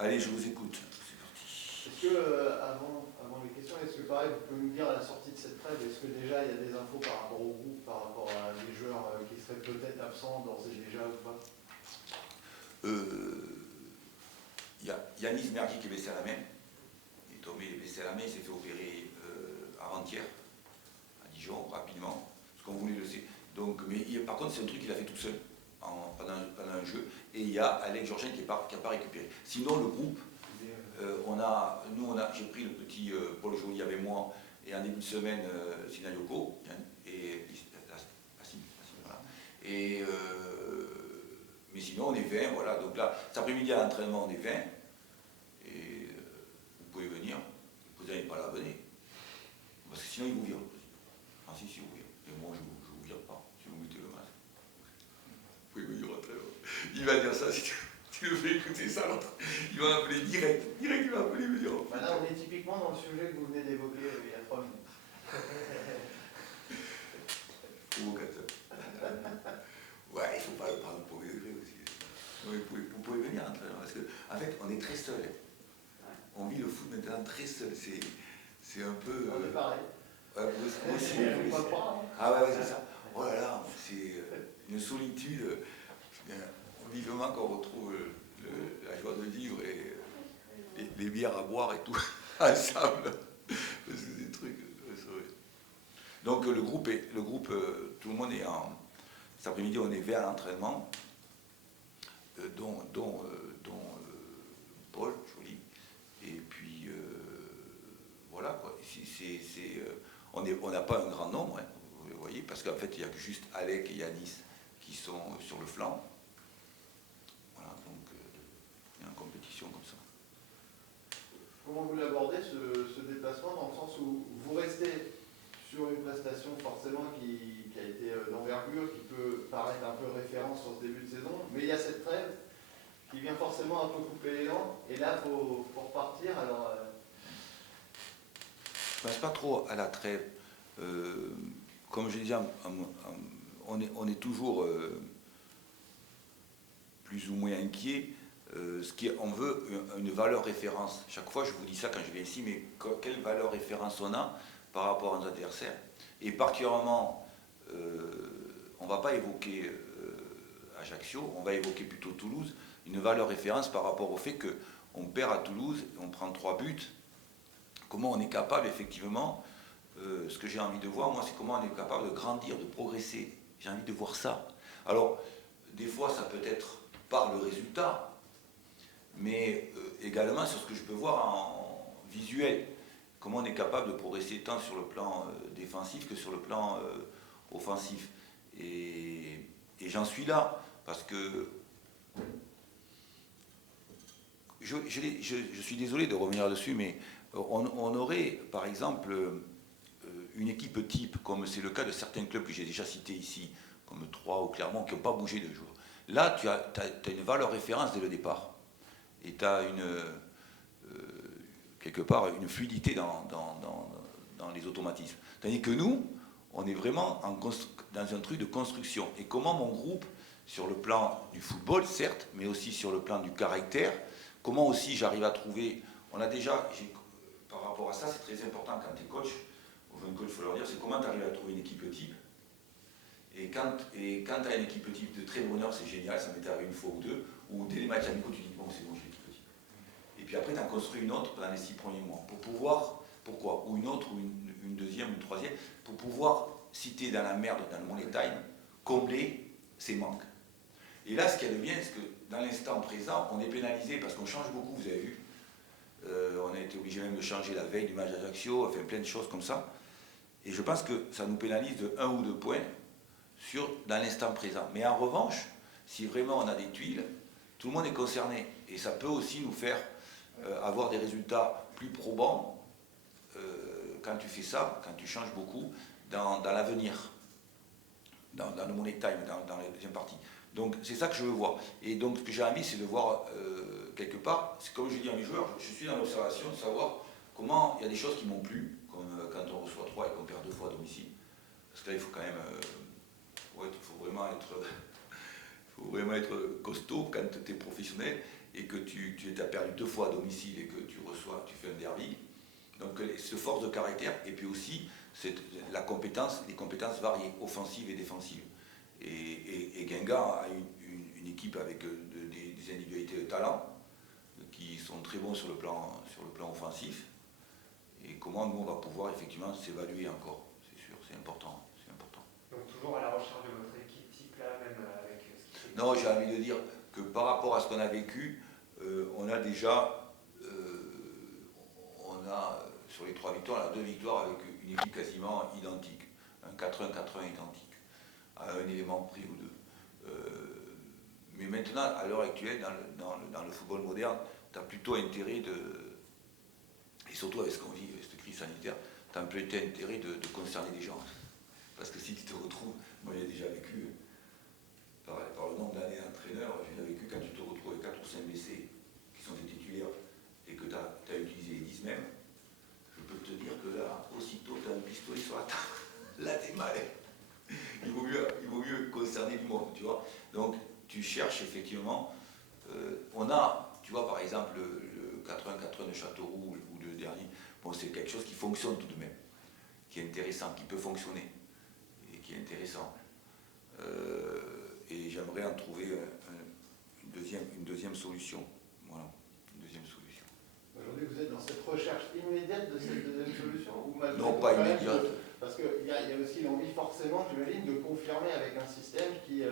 Allez, je vous écoute. C'est parti. Est-ce que, avant les questions, est-ce que pareil, vous pouvez nous dire à la sortie de cette trêve, est-ce que déjà il y a des infos par rapport au groupe, par rapport à des joueurs qui seraient peut-être absents d'ores et déjà ou pas? Il y a Yanis Mergi qui est blessé à la main. Il est tombé, il est blessé à la main, il s'est fait opérer avant-hier, à Dijon, rapidement, parce qu'on voulait le sait. Donc, mais par contre, c'est un truc qu'il a fait tout seul pendant un jeu. Et il y a Alex Georgen qui n'a pas récupéré. Sinon, le groupe, j'ai pris le petit Paul Joly avec moi, et en début de semaine, Sina Yoko, et voilà. Mais sinon, on est 20, voilà. Donc là, cet après-midi à l'entraînement, on est 20. Et vous pouvez venir. Vous n'allez pas la venir. Parce que sinon, ils vous virent. Ah si, vous virent. Et moi, je ne vous vire pas, si vous mettez le masque. Vous pouvez venir après. Il va dire ça, si tu le fais écouter ça, l'autre. Il va appeler direct. Direct, il va appeler, me dire. Bah là, on est typiquement dans le sujet que vous venez d'évoquer il y a 3 minutes. Provocateur. Ouais, il ne faut pas le prendre au premier degré aussi. Vous pouvez venir, parce qu'en fait, on est très seul. On vit le foot maintenant très seul. C'est un peu. On est pareil. Ouais, moi aussi. Ah ouais, c'est ça. Oh là là, c'est une solitude. Vivement qu'on retrouve la joie de vivre et les bières à boire et tout ensemble. C'est des trucs. Donc le groupe, tout le monde est en. Cet après-midi, on est vers l'entraînement, dont Paul Joly. Et puis voilà quoi. On n'a pas un grand nombre, hein, vous le voyez, parce qu'en fait, il n'y a que juste Alec et Yanis qui sont sur le flanc. Voilà, donc il y a une compétition comme ça. Comment vous l'abordez ce déplacement, dans le sens où vous restez sur une prestation forcément qui a été d'envergure, qui peut paraître un peu référence sur ce début de saison, mais il y a cette trêve qui vient forcément un peu couper l'élan, et là, pour repartir, alors... Je ne pense pas trop à la trêve. Comme je disais, on est toujours plus ou moins inquiet. On veut une valeur référence. Chaque fois, je vous dis ça quand je viens ici, mais quelle valeur référence on a par rapport à nos adversaires? Et particulièrement, on ne va pas évoquer Ajaccio, on va évoquer plutôt Toulouse, une valeur référence par rapport au fait qu'on perd à Toulouse, on prend 3 buts. Comment on est capable, effectivement, ce que j'ai envie de voir, moi, c'est comment on est capable de grandir, de progresser. J'ai envie de voir ça. Alors, des fois, ça peut être par le résultat, mais également sur ce que je peux voir en visuel. Comment on est capable de progresser tant sur le plan défensif que sur le plan offensif. Et j'en suis là, parce que je suis désolé de revenir dessus, mais on aurait, par exemple, une équipe type, comme c'est le cas de certains clubs que j'ai déjà cités ici, comme Troyes ou Clermont, qui n'ont pas bougé de jour. Là, tu as une valeur référence dès le départ. Et tu as quelque part une fluidité dans les automatismes. Tandis que nous, on est vraiment dans un truc de construction. Et comment mon groupe, sur le plan du football, certes, mais aussi sur le plan du caractère, comment aussi j'arrive à trouver... On a déjà, par rapport à ça, c'est très important quand tu es coach, ou jeune coach, il faut leur dire, c'est comment tu arrives à trouver une équipe type. Et quand tu as une équipe type de très bonheur, c'est génial, ça m'est arrivé une fois ou deux, ou dès les matchs amicaux, tu dis, bon, c'est bon, j'ai l'équipe type. Et puis après, tu en construis une autre pendant les 6 premiers mois, pour pouvoir, pourquoi? Ou une autre, ou une deuxième, ou une troisième, pour pouvoir, si tu es dans la merde, dans le money time, combler ces manques. Et là, ce qui est de bien, c'est que dans l'instant présent, on est pénalisé parce qu'on change beaucoup, vous avez vu. On a été obligé même de changer la veille du match d'Ajaccio, enfin plein de choses comme ça. Et je pense que ça nous pénalise de 1 ou 2 points dans l'instant présent. Mais en revanche, si vraiment on a des tuiles, tout le monde est concerné. Et ça peut aussi nous faire avoir des résultats plus probants quand tu fais ça, quand tu changes beaucoup dans l'avenir, dans le money time, dans la deuxième partie. Donc c'est ça que je veux voir. Et donc ce que j'ai envie, c'est de voir quelque part, c'est comme je dis à mes joueurs, je suis dans l'observation de savoir comment il y a des choses qui m'ont plu, comme quand on reçoit 3 et qu'on perd 2 fois à domicile. Parce que là, il faut quand même... il faut vraiment être... faut vraiment être costaud quand tu es professionnel et que tu as perdu 2 fois à domicile et que tu fais un derby. Donc ce force de caractère et puis aussi les compétences variées, offensives et défensives. Et Guingamp a une équipe avec des individualités de talent qui sont très bons sur le plan offensif. Et comment nous on va pouvoir effectivement s'évaluer encore, c'est sûr, c'est important. Donc toujours à la recherche de votre équipe type là, même avec ce qui fait... Non, j'ai envie de dire que par rapport à ce qu'on a vécu, on a déjà, sur les 3 victoires, on a 2 victoires avec une équipe quasiment identique, un 4-1, 4-1 identique, à un élément près ou deux. Mais maintenant, à l'heure actuelle, dans le football moderne, tu as plutôt intérêt et surtout avec ce qu'on vit, avec cette crise sanitaire, tu as plutôt intérêt de concerner des gens. Parce que si tu te retrouves, moi j'ai déjà vécu, par le nombre d'années d'entraîneur, j'ai déjà vécu quand tu te retrouves avec 4 ou 5 blessés qui sont des titulaires et que tu as utilisé les 10 mêmes, je peux te dire que là, aussitôt tu as un pistolet sur la table, là t'es mal. Il vaut mieux concerner du monde, tu vois. Donc tu cherches effectivement, on a, tu vois par exemple le 80-80 de Châteauroux ou de dernier, bon c'est quelque chose qui fonctionne tout de même, qui est intéressant, qui peut fonctionner et qui est intéressant. Et j'aimerais en trouver une deuxième solution. Voilà, une deuxième solution. Aujourd'hui, vous êtes dans cette recherche immédiate de cette deuxième solution ou malgré Non, tout, pas immédiate. Parce qu'il y a aussi l'envie, forcément, j'imagine, de confirmer avec un système qui,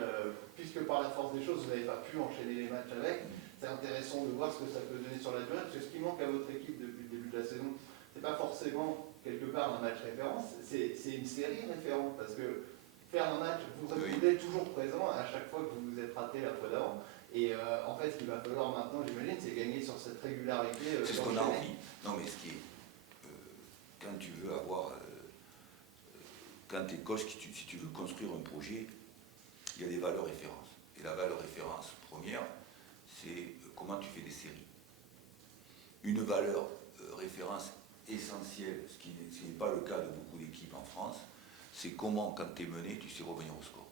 puisque par la force des choses, vous n'avez pas pu enchaîner les matchs avec, c'est intéressant de voir ce que ça peut donner sur la durée, parce que ce qui manque à votre équipe depuis le début de la saison, c'est pas forcément quelque part un match référence, c'est une série référente, parce que faire un match, vous restez toujours présent à chaque fois que vous vous êtes raté la fois d'avant. Et en fait, ce qu'il va falloir maintenant, j'imagine, c'est gagner sur cette régularité. C'est ce qu'on a envie. Non, mais ce qui est. Quand tu veux avoir. Quand tu es coach, si tu veux construire un projet, il y a des valeurs références. Et la valeur référence première, c'est comment tu fais des séries. Une valeur référence essentielle, ce qui n'est pas le cas de beaucoup d'équipes en France, c'est comment, quand tu es mené, tu sais revenir au score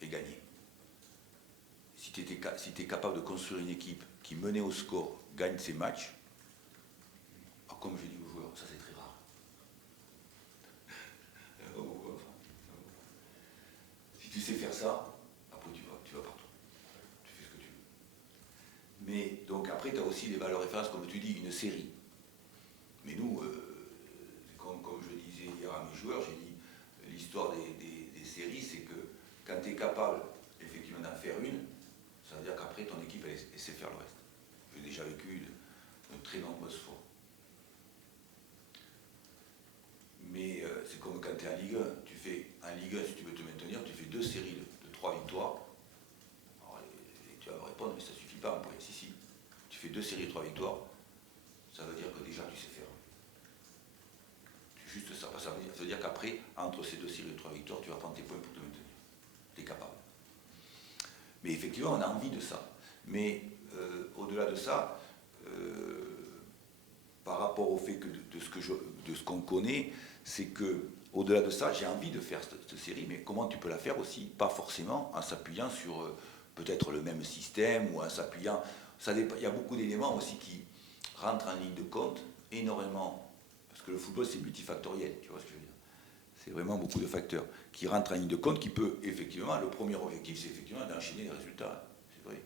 et gagner. Si tu es capable de construire une équipe qui, menée au score, gagne ses matchs, comme je dis aux joueurs, ça c'est très rare. Si tu sais faire ça, après tu vas partout. Tu fais ce que tu veux. Mais donc après, tu as aussi des valeurs références, comme tu dis, une série. Mais nous, comme je disais hier à mes joueurs, j'ai dit, l'histoire des séries, c'est que quand tu es capable effectivement d'en faire une, ça veut dire qu'après ton équipe elle sait faire le reste. J'ai déjà vécu de très nombreuses fois. Mais c'est comme quand tu es en Ligue 1, tu fais en Ligue 1, si tu veux te maintenir, tu fais 2 séries de 3 victoires. Alors, et tu vas me répondre, mais ça ne suffit pas en point. Si, tu fais 2 séries de 3 victoires, ça veut dire que déjà tu sais faire. C'est juste ça. Ça veut dire qu'après, entre ces 2 séries de 3 victoires, tu vas prendre tes points pour te maintenir. Tu es capable. Mais effectivement, on a envie de ça. Mais au-delà de ça, par rapport au fait que de ce qu'on connaît, c'est que au-delà de ça, j'ai envie de faire cette série, mais comment tu peux la faire aussi? Pas forcément en s'appuyant sur peut-être le même système ou en s'appuyant. Il y a beaucoup d'éléments aussi qui rentrent en ligne de compte énormément, parce que le football c'est multifactoriel, tu vois ce que je veux dire? C'est vraiment beaucoup de facteurs qui rentrent en ligne de compte, qui peut effectivement, le premier objectif c'est effectivement d'enchaîner les résultats, c'est vrai.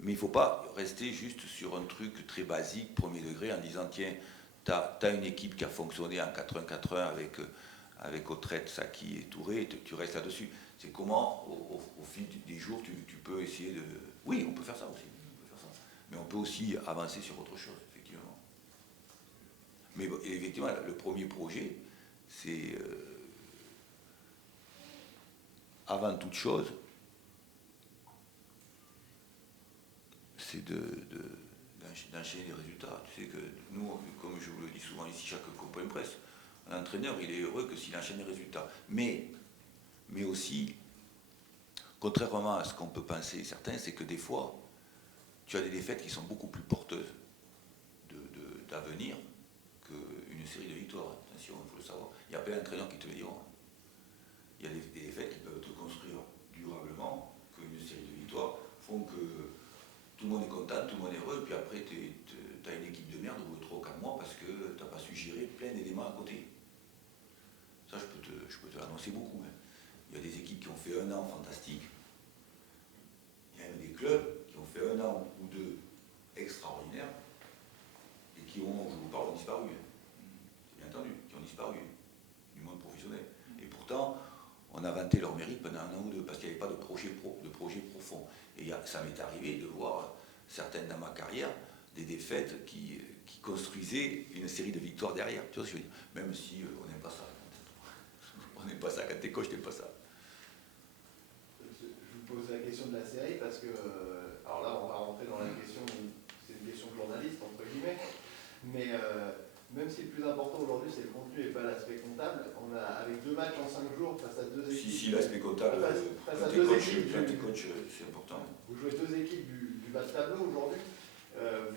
Mais il ne faut pas rester juste sur un truc très basique, premier degré, en disant tiens, tu as une équipe qui a fonctionné en 4-1-4-1 avec Autrette, Saki et Touré, tu restes là-dessus. C'est comment, au fil des jours, tu peux essayer de... Oui, on peut faire ça aussi, mais on peut aussi avancer sur autre chose, effectivement. Mais effectivement, le premier projet, c'est avant toute chose, c'est d'enchaîner les résultats. Tu sais que nous, comme je vous le dis souvent ici, chaque point de presse, un entraîneur, il est heureux que s'il enchaîne les résultats. Mais aussi, contrairement à ce qu'on peut penser certains, c'est que des fois, tu as des défaites qui sont beaucoup plus porteuses d'avenir qu'une série de victoires. Attention, il faut le savoir. Il y a plein d'entraîneurs qui te le diront. Il y a des défaites qui peuvent te construire durablement, tout le monde est content, tout le monde est heureux, et puis après, tu as une équipe de merde au bout de 3 ou 4 mois parce que tu n'as pas su gérer plein d'éléments à côté. Ça, je peux te l'annoncer beaucoup. Hein. Il y a des équipes qui ont fait 1 an fantastique. Il y a même des clubs qui ont fait 1 an ou 2 extraordinaires et qui, au moment où je vous parle, ont disparu. C'est bien entendu, qui ont disparu du monde professionnel. Et pourtant, on a vanté leur mérite pendant 1 an ou 2 parce qu'il n'y avait pas de projet profond. Et ça m'est arrivé de voir certaines dans ma carrière des défaites qui construisaient une série de victoires derrière. Tu vois ce que je veux dire? Même si on n'aime pas ça. On n'aime pas ça. Quand t'es coach, t'aimes pas ça. Je vous pose la question de la série parce que, alors là, on va rentrer dans la question, c'est une question de journaliste, entre guillemets, mais même si le plus important aujourd'hui, c'est le contenu et pas l'aspect comptable, on a, avec 2 matchs en 5 jours face à 2 équipes. Si, l'aspect comptable, face à quand 2 t'es équipes. coach, c'est important. Vous jouez 2 équipes du bas de tableau aujourd'hui.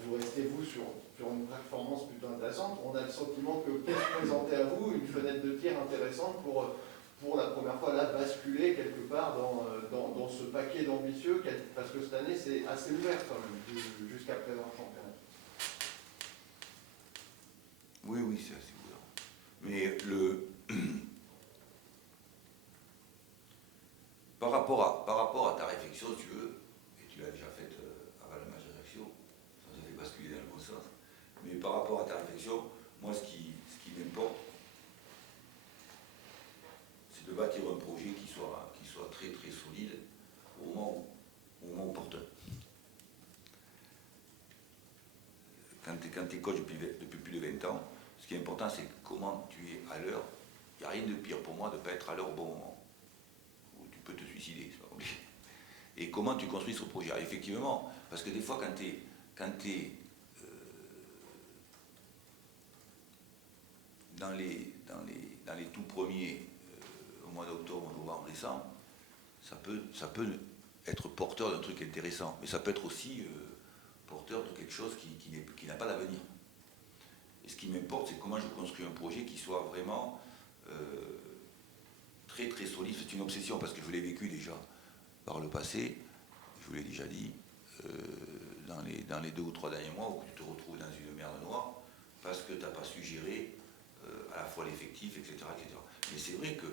Vous restez, vous, sur une performance plutôt intéressante. On a le sentiment que peut se présenter à vous une fenêtre de tir intéressante pour la première fois là basculer quelque part dans ce paquet d'ambitieux, parce que cette année c'est assez ouvert quand même, jusqu'à présent le championnat. Oui, c'est assez ouvert. Mais par rapport à ta réflexion, si tu veux, et tu l'as déjà faite avant le match de réaction, ça nous a fait basculer dans le bon sens, mais par rapport à ta réflexion, moi ce qui m'importe, c'est de bâtir un projet qui soit très très solide au moment opportun. Quand tu es coach depuis plus de 20 ans, ce qui est important, c'est comment tu es à l'heure. Il n'y a rien de pire pour moi de ne pas être à l'heure au bon moment. Où tu peux te suicider, c'est pas compliqué. Et comment tu construis ce projet? Alors, effectivement, parce que des fois, quand tu es dans les tout premiers, au mois d'octobre, novembre, décembre, ça peut être porteur d'un truc intéressant, mais ça peut être aussi porteur de quelque chose qui n'a pas d'avenir. Et ce qui m'importe, c'est comment je construis un projet qui soit vraiment très très solide. C'est une obsession parce que je l'ai vécu déjà par le passé, je vous l'ai déjà dit, dans les 2 ou 3 derniers mois où tu te retrouves dans une merde noire parce que tu n'as pas su gérer à la fois l'effectif, etc., etc. Mais c'est vrai que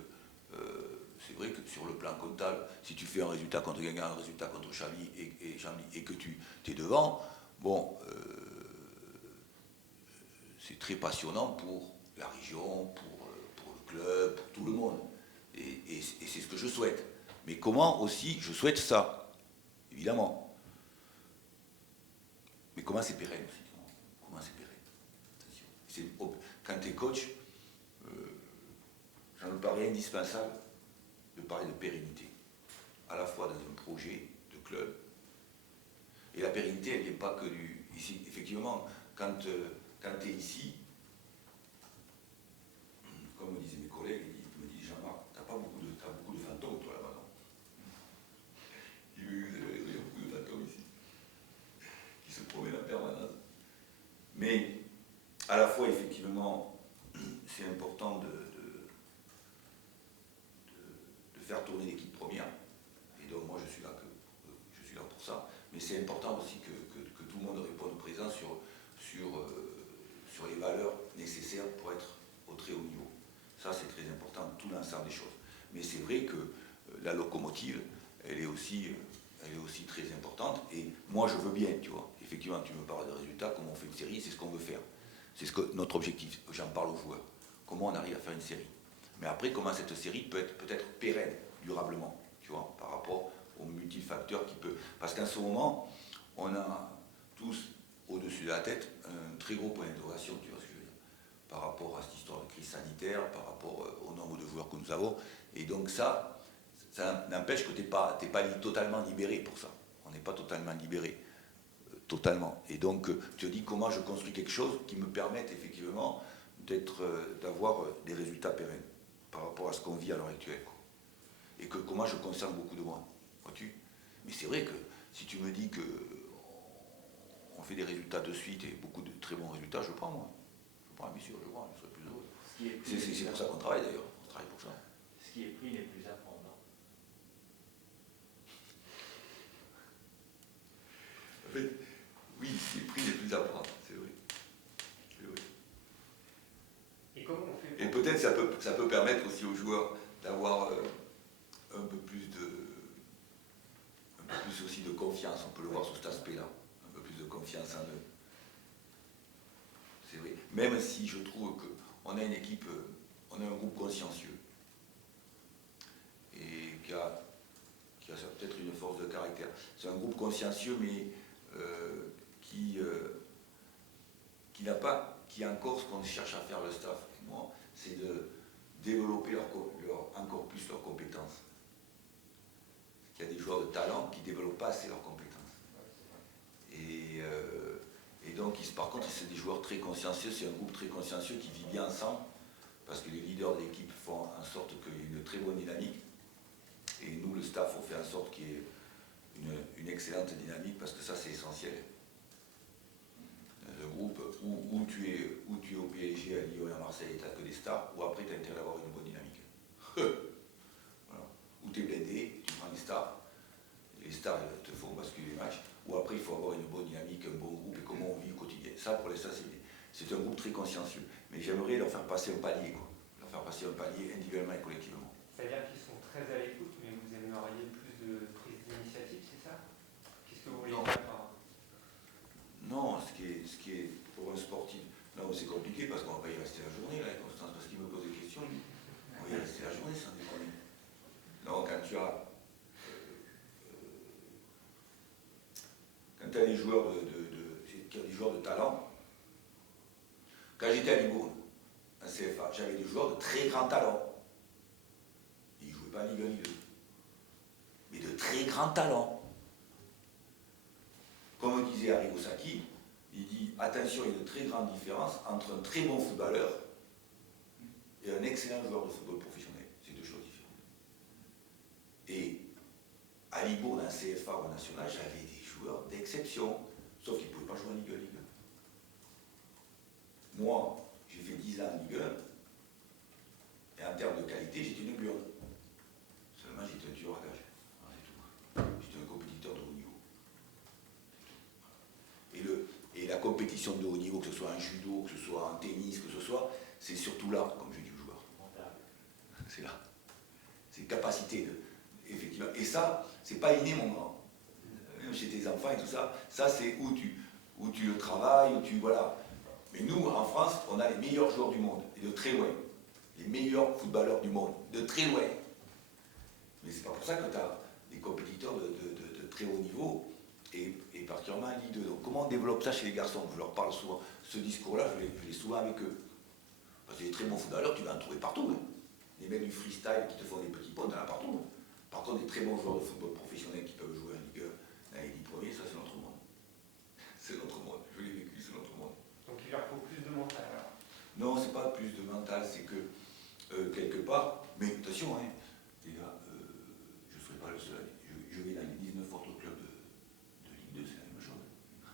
sur le plan comptable, si tu fais un résultat contre Guingamp, un résultat contre Chambly et que tu es devant, bon, c'est très passionnant pour la région, pour le club, pour tout le monde. Et c'est ce que je souhaite. Mais comment aussi, je souhaite ça, évidemment. Mais comment c'est pérenne aussi? Comment c'est pérenne? Quand tu es coach, ça me paraît indispensable de parler de pérennité, à la fois dans un projet de club. Et la pérennité, elle ne vient pas que du... Ici, effectivement, quand tu es ici, comme me disaient mes collègues, ils me disent, Jean-Marc, t'as beaucoup de fantômes, toi, là-bas, non? Il y a beaucoup de fantômes ici, qui se promènent en permanence. Mais, à la fois, effectivement, c'est important de faire tourner l'équipe première. Et donc, moi, je suis là pour ça. Mais c'est important aussi que tout le monde réponde présent sur les valeurs nécessaires pour être au très haut niveau. Ça, c'est très important, tout l'ensemble des choses. Mais c'est vrai que la locomotive, elle est aussi très importante. Et moi, je veux bien, tu vois. Effectivement, tu me parles de résultats, comment on fait une série, c'est ce qu'on veut faire. C'est notre objectif. J'en parle aux joueurs. Comment on arrive à faire une série. Mais après, comment cette série peut être pérenne, durablement, tu vois, par rapport aux multifacteurs qui peuvent... Parce qu'en ce moment, on a tous, au-dessus de la tête, un très gros point d'interrogation, tu vois ce que je veux dire, par rapport à cette histoire de crise sanitaire, par rapport au nombre de joueurs que nous avons. Et donc ça n'empêche que tu n'es pas totalement libéré pour ça. On n'est pas totalement libéré. Totalement. Et donc, tu te dis comment je construis quelque chose qui me permette effectivement d'avoir des résultats pérennes par rapport à ce qu'on vit à l'heure actuelle. Quoi. Et que comment je conserve beaucoup de moi. Vois-tu? Mais c'est vrai que si tu me dis que on fait des résultats de suite et beaucoup de très bons résultats, je prends moi. Je prends, bien sûr, je serais plus heureux. C'est pour ça qu'on travaille d'ailleurs. On travaille pour ça. Ce qui est pris n'est plus à prendre. fait, oui, les prix les plus à prendre, c'est vrai. C'est vrai. Et comment on fait Et pour... peut-être ça peut permettre aussi aux joueurs d'avoir un peu plus aussi de confiance, on peut le voir sous cet aspect-là, un peu plus de confiance en eux. C'est vrai. Même si je trouve qu'on a une équipe, on a un groupe consciencieux et qui a peut-être une force de caractère. C'est un groupe consciencieux mais qui n'a pas, qui encore ce qu'on cherche à faire le staff, et moi, c'est de développer encore plus leurs compétences. Il y a des joueurs de talent qui ne développent pas assez leurs compétences. Et donc, par contre, c'est des joueurs très consciencieux, c'est un groupe très consciencieux qui vit bien ensemble, parce que les leaders de l'équipe font en sorte qu'il y ait une très bonne dynamique. Et nous, le staff, on fait en sorte qu'il y ait une excellente dynamique, parce que ça, c'est essentiel. Dans un groupe où tu es au PSG, à Lyon et à Marseille, et tu n'as que des stars, ou après, tu as intérêt d'avoir une bonne dynamique. Voilà. Où tu es blindé, tu prends des stars, les stars te font basculer les matchs, ou après, il faut avoir une bonne dynamique, un bon groupe, et comment on vit au quotidien. Ça, pour l'instant, c'est un groupe très consciencieux. Mais j'aimerais leur faire passer un palier, quoi. Leur faire passer un palier individuellement et collectivement. C'est-à-dire qu'ils sont très à l'écoute, mais vous aimeriez plus de prise d'initiative, c'est ça? Qu'est-ce que vous voulez dire par... Non, ce qui est pour un sportif, non, c'est compliqué parce qu'on va pas y rester la journée, là, Constance, parce qu'il me pose des questions, lui. On va y rester la journée sans déconner. Non, quand tu as des joueurs des joueurs de talent, quand j'étais à Libourne, à CFA, j'avais des joueurs de très grand talent. Ils ne jouaient pas en Ligue 1, Ligue 2. Mais de très grand talent. Comme disait Arrigo Sacchi, il dit attention, il y a une très grande différence entre un très bon footballeur et un excellent joueur de football professionnel. C'est deux choses différentes. Et à Libourne, en CFA ou en National, j'avais des joueurs d'exception, sauf qu'ils ne pouvaient pas jouer en Ligue 1, Ligue 1. Moi, j'ai fait 10 ans en Ligue 1, et en termes de qualité, j'étais une burne. Seulement, j'étais un tueur à gage. C'est tout. J'étais un compétiteur de haut niveau. Et la compétition de haut niveau, que ce soit en judo, que ce soit en tennis, que ce soit, c'est surtout là, comme je dis aux joueurs. C'est là. C'est une capacité, effectivement. Et ça, c'est pas inné, mon grand. Même chez tes enfants et tout ça, ça c'est où tu le travailles, où tu. Voilà. Mais nous, en France, on a les meilleurs joueurs du monde, et de très loin. Les meilleurs footballeurs du monde, de très loin. Mais c'est pas pour ça que tu as des compétiteurs de très haut niveau, et particulièrement en Ligue 2. Donc comment on développe ça chez les garçons? Je leur parle souvent. Ce discours-là, je l'ai souvent avec eux. Parce que les très bons footballeurs, tu vas en trouver partout. Hein. Les mecs du freestyle qui te font des petits ponts, tu en as partout. Hein. Par contre, des très bons joueurs de football professionnels qui peuvent jouer en Ligue 1, dans les 10 premiers, ça c'est notre monde. C'est notre monde. Je l'ai vécu, c'est notre monde. Donc il leur faut plus de mental alors? Non, c'est pas plus de mental, c'est que quelque part, mais attention, hein, les gars, je ne serai pas le seul. Je vais dans les 19 autres clubs de Ligue 2, c'est la même chose.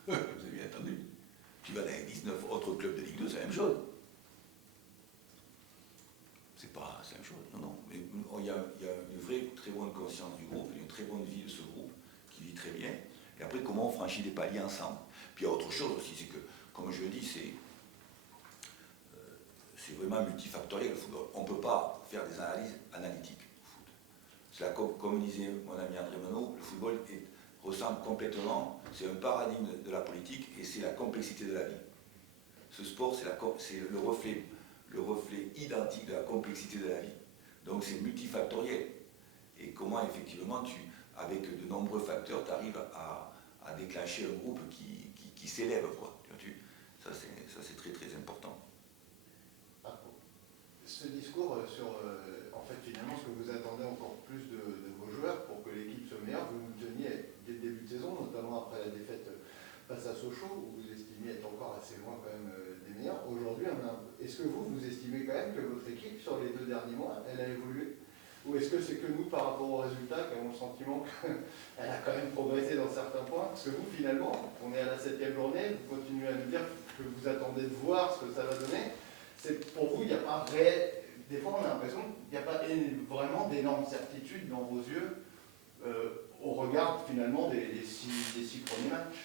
Vous avez bien entendu. Tu vas dans les 19 autres clubs de Ligue 2, c'est la même chose. C'est pas la même chose, non, non. Mais il y a une vraie, très bonne conscience du groupe, une très bonne vie de ce groupe, qui vit très bien. Et après, comment on franchit des paliers ensemble. Puis il y a autre chose aussi, c'est que, comme je le dis, c'est vraiment multifactoriel le football. On ne peut pas faire des analyses analytiques au foot. Comme disait mon ami André Menot, le football ressemble complètement, c'est un paradigme de la politique et c'est la complexité de la vie. Ce sport, c'est le reflet identique de la complexité de la vie. Donc c'est multifactoriel. Et comment effectivement, avec de nombreux facteurs, tu arrives à déclencher un groupe qui s'élève, quoi. Ça c'est très très important. Ce discours sur, en fait, finalement, ce que vous attendez encore plus de vos joueurs pour que l'équipe soit meilleure, vous nous teniez dès le début de saison, notamment après la défaite face à Sochaux, où vous estimiez être encore assez loin quand même des meilleurs. Aujourd'hui, est-ce que vous estimez quand même que votre équipe, sur les 2 derniers mois, elle a évolué? Ou est-ce que c'est que nous, par rapport aux résultats, qui avons le sentiment qu'elle a quand même progressé dans certains points? Parce que vous, finalement, on est à la 7e journée, vous continuez à nous dire que vous attendez de voir ce que ça va donner. Pour vous, il n'y a pas des fois on a l'impression qu'il n'y a pas vraiment d'énormes certitudes dans vos yeux au regard finalement des 6 premiers matchs.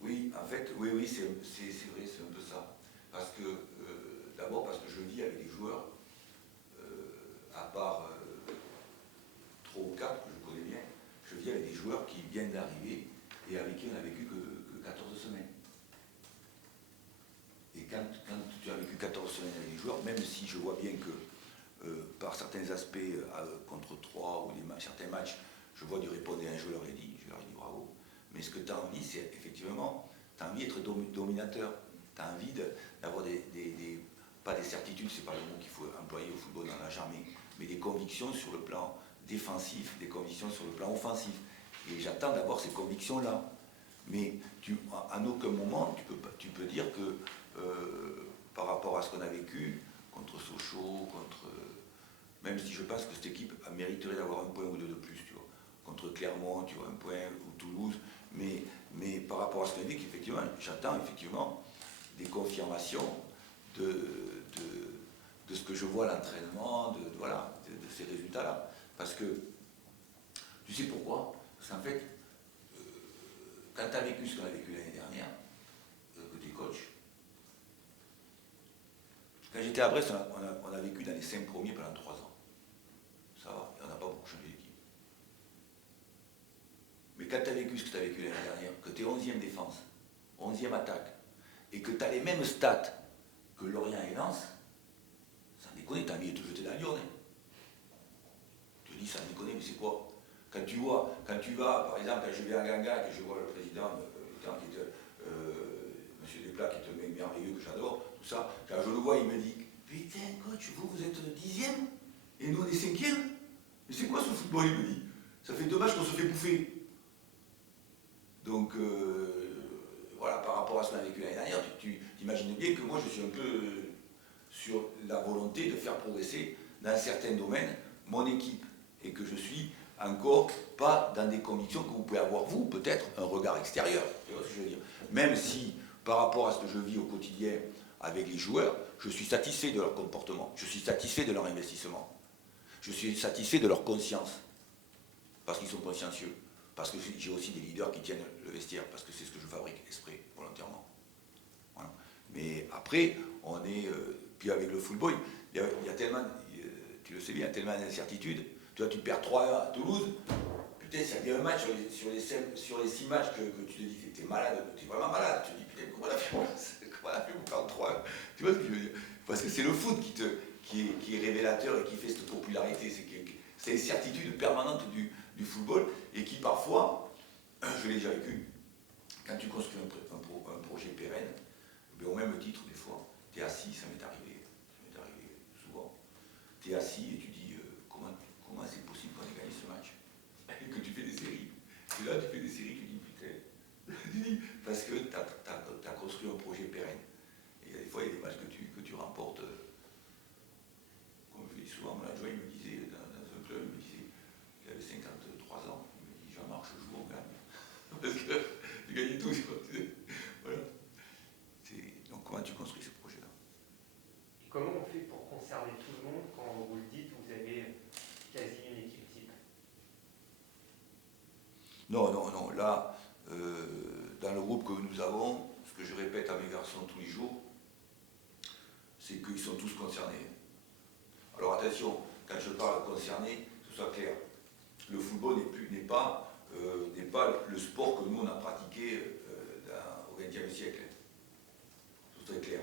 Oui, en fait, oui, c'est vrai, c'est un peu ça. Parce que, d'abord parce que je vis avec des joueurs, à part 3 ou 4 que je connais bien, je vis avec des joueurs qui viennent d'arriver et avec qui on n'a vécu que 14 semaines. Et quand tu as vécu 14 semaines avec des joueurs, même si je vois bien que par certains aspects, contre 3 ou certains matchs, je vois du répondant, je leur ai dit bravo. Mais ce que tu as envie, c'est effectivement, tu as envie d'être dominateur. Tu as envie d'avoir pas des certitudes, c'est pas le mot qu'il faut employer au football, dans la jamais, mais des convictions sur le plan défensif, des convictions sur le plan offensif. Et j'attends d'avoir ces convictions-là. Mais à aucun moment, tu peux dire que par rapport à ce qu'on a vécu, contre Sochaux, même si je pense que cette équipe mériterait d'avoir un point ou deux de plus, tu vois. Contre Clermont, tu vois, un point, ou Toulouse, mais par rapport à ce qu'on a vécu, effectivement, j'attends effectivement des confirmations de ce que je vois à l'entraînement, de ces résultats-là. Parce que, tu sais pourquoi? Parce qu'en fait, quand tu as vécu ce qu'on a vécu l'année dernière, que tu es coach, quand j'étais à Brest, on a vécu dans les 5 premiers pendant 3 ans. Ça va, et on n'a pas beaucoup changé d'équipe. Mais quand tu as vécu ce que tu as vécu l'année dernière, que tu es 11e défense, 11e attaque, et que tu as les mêmes stats que Lorient et Lens, ça déconne, tu as envie de te jeter dans la Lyon. Tu te dis, ça déconne, mais c'est quoi? Quand tu vas, par exemple, quand je vais à Ganga, que je vois le président, qui est M. Desplat, qui est un mec merveilleux que j'adore, tout ça, quand je le vois, il me dit, putain, coach, vous êtes le 10e, et nous on est 5e. Mais c'est quoi ce football, il me dit? Ça fait 2 matchs qu'on se fait bouffer. Donc, voilà, par rapport à ce qu'on a vécu l'année dernière, tu imagines bien que moi, je suis un peu sur la volonté de faire progresser dans certains domaines mon équipe, et que je suis encore pas dans des convictions que vous pouvez avoir, vous, peut-être, un regard extérieur, tu vois ce que je veux dire. Même si, par rapport à ce que je vis au quotidien avec les joueurs, je suis satisfait de leur comportement, je suis satisfait de leur investissement, je suis satisfait de leur conscience, parce qu'ils sont consciencieux, parce que j'ai aussi des leaders qui tiennent le vestiaire, parce que c'est ce que je fabrique exprès, volontairement. Voilà. Mais après, on est... puis avec le football, il y a tellement... tu le sais bien, il y a tellement d'incertitudes. Tu vois, tu perds 3-1 à Toulouse, putain, s'il y a un match sur les 6 matchs que tu te dis que t'es malade, t'es vraiment malade, tu te dis, putain, comment on a fait pour perdre 3-1? Tu vois ce que je veux dire? Parce que c'est le foot qui est révélateur et qui fait cette popularité. C'est l'incertitude permanente du football et qui parfois, je l'ai déjà vécu, quand tu construis un projet pérenne, au même titre des fois, tu es assis, ça m'est arrivé souvent, tu es assis et tu dis comment c'est possible qu'on ait gagné ce match et que tu fais des séries. Et là tu fais des séries, tu dis putain, parce que tu as construit un projet pérenne. Et des fois il y a des matchs que tu remportes, comme je dis souvent, mon adjoint il me disait, dans un club, il me disait, il avait 53 ans, il me dit Jean-Marc, je joue, on gagne. Parce que tu gagnes tout. Voilà. Donc comment tu construis ce projet-là? Et comment on fait pour conserver tout le monde quand vous le dites, vous avez quasi une équipe type? Non. Là, dans le groupe que nous avons, ce que je répète à mes garçons tous les jours, c'est qu'ils sont tous concernés. Alors attention, quand je parle concernés, que ce soit clair, le football n'est pas le sport que nous on a pratiqué au XXe siècle. C'est très clair.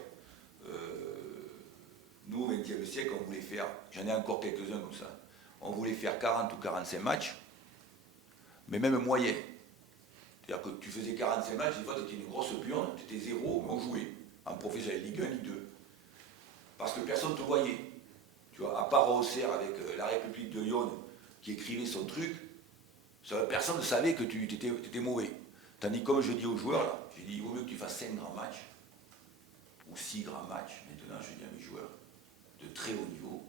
Nous, au XXe siècle, on voulait faire, j'en ai encore quelques-uns comme ça, on voulait faire 40 ou 45 matchs, mais même moyen. C'est-à-dire que tu faisais 45 matchs, des fois tu étais une grosse pionne, tu étais 0, mais on jouait, en professionnel, Ligue 1, Ligue 2. Parce que personne ne te voyait. Tu vois, à part Auxerre avec la République de Lyon qui écrivait son truc, personne ne savait que tu étais mauvais. Tandis que comme je dis aux joueurs, là, j'ai dit, il vaut mieux que tu fasses 5 grands matchs, ou 6 grands matchs, maintenant je dis à mes joueurs, de très haut niveau,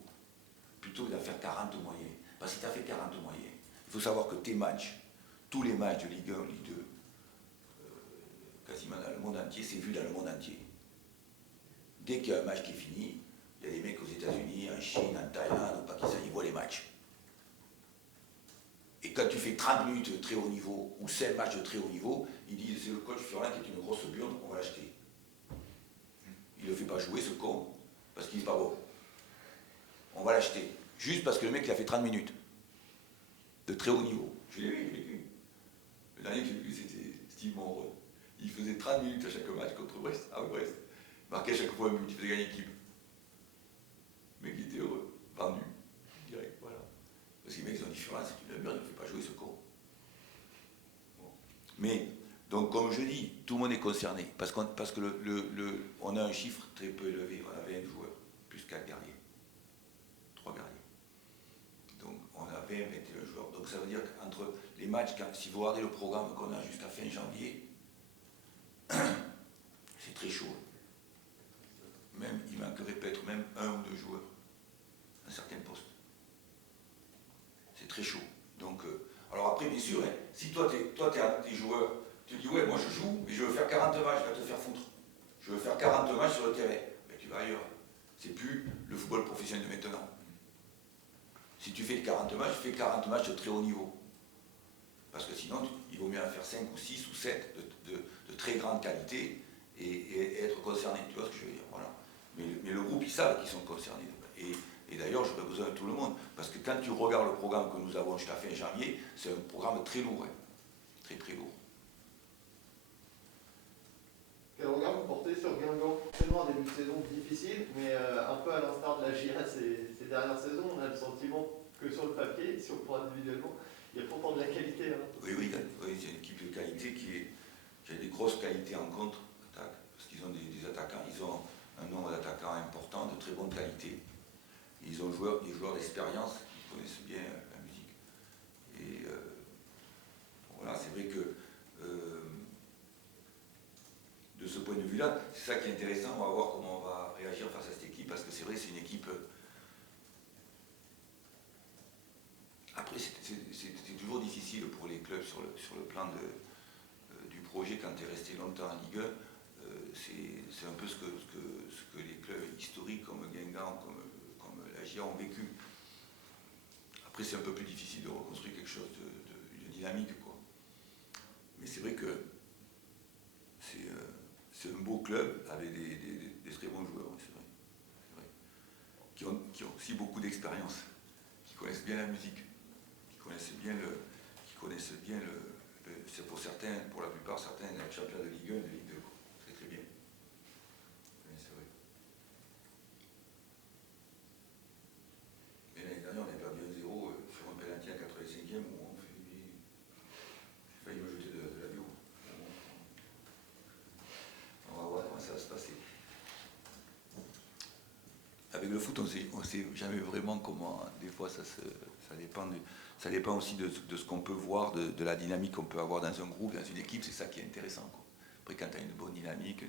plutôt que d'en faire 40 moyens. Parce que tu as fait 40 moyens. Il faut savoir que tes matchs, tous les matchs de Ligue 1, Ligue 2, quasiment dans le monde entier, c'est vu dans le monde entier. Dès qu'il y a un match qui est fini, il y a des mecs aux États-Unis, en Chine, en Thaïlande, au Pakistan, ils voient les matchs. Et quand tu tu fais 30 minutes de très haut niveau ou 5 matchs de très haut niveau, ils disent c'est le coach Fiorin qui est une grosse burne, on va l'acheter. Il ne le fait pas jouer ce con, parce qu'il n'est pas bon. On va l'acheter. Juste parce que le mec il a fait 30 minutes. De très haut niveau. Je l'ai vu. Le dernier que j'ai vu, c'était Steve Monroe. Il faisait 30 minutes à chaque match contre Brest. Ah oui, Brest. Il marquait à chaque fois un but, il faisait gagner l'équipe. Le mec il était heureux. Vendu. Direct, voilà. Parce que les mecs ils ont dit Fiorin, c'est une merde, il ne fait pas jouer ce con. Bon. Mais, donc comme je dis, tout le monde est concerné. Parce que on a un chiffre très peu élevé. On a 20 joueurs, plus 4 gardiens. 3 gardiens. Donc on a 20, 21 joueurs. Donc ça veut dire qu'entre les matchs, si vous regardez le programme qu'on a jusqu'à fin janvier, c'est très chaud. Même, il manquerait peut-être même 1 ou 2 joueurs à certains postes. C'est très chaud. Donc, alors après, bien sûr, hein, si toi, t'es un des joueurs, tu dis, ouais, moi je joue, mais je veux faire 40 matchs, je vais te faire foutre. Je veux faire 40 matchs sur le terrain. Mais tu vas ailleurs. C'est plus le football professionnel de maintenant. Si tu fais 40 matchs, fais 40 matchs de très haut niveau. Parce que sinon, il vaut mieux en faire 5 ou 6 ou 7 de très grande qualité et être concerné. Tu vois ce que je veux dire? Voilà. Mais le groupe, ils savent qu'ils sont concernés. Et d'ailleurs, j'aurais besoin de tout le monde. Parce que quand tu regardes le programme que nous avons jusqu'à fin janvier, c'est un programme très lourd. Hein. Très très lourd. Quel regard vous portez sur Guingamp? Forcément un début de saison difficile, mais un peu à l'instar de la GIA ces dernières saisons, on a le sentiment que sur le papier, si on prend individuellement, il y a pourtant de la qualité. Hein. Oui, c'est une équipe de qualité qui a des grosses qualités en contre-attaque. Parce qu'ils ont des attaquants, ils ont un nombre d'attaquants important, de très bonne qualité. Ils ont des joueurs d'expérience qui connaissent bien la musique. Et voilà, c'est vrai que de ce point de vue-là, c'est ça qui est intéressant. On va voir comment on va réagir face à cette équipe, parce que c'est vrai, c'est une équipe. Après, c'est toujours difficile pour les clubs sur le plan du projet quand tu es resté longtemps en Ligue 1. C'est un peu ce que les clubs historiques comme Guingamp, comme la GIA ont vécu. Après, c'est un peu plus difficile de reconstruire quelque chose de dynamique, quoi. Mais c'est vrai que c'est un beau club avec des très bons joueurs, c'est vrai. Qui ont aussi beaucoup d'expérience, qui connaissent bien la musique, qui connaissent bien c'est pour certains, pour la plupart, certains champions de Ligue 1 et de Ligue 2. C'est très bien. Oui, c'est vrai. Mais l'année dernière, on avait perdu 1-0 sur un penalty à 85e où j'ai failli me jeter de l'avion. On va voir comment ça va se passer. Avec le foot, on ne sait jamais vraiment comment. Des fois, ça dépend aussi de ce qu'on peut voir, de la dynamique qu'on peut avoir dans un groupe, dans une équipe. C'est ça qui est intéressant, quoi. Après, quand tu as une bonne dynamique,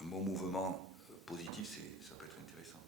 un bon mouvement positif, ça peut être intéressant.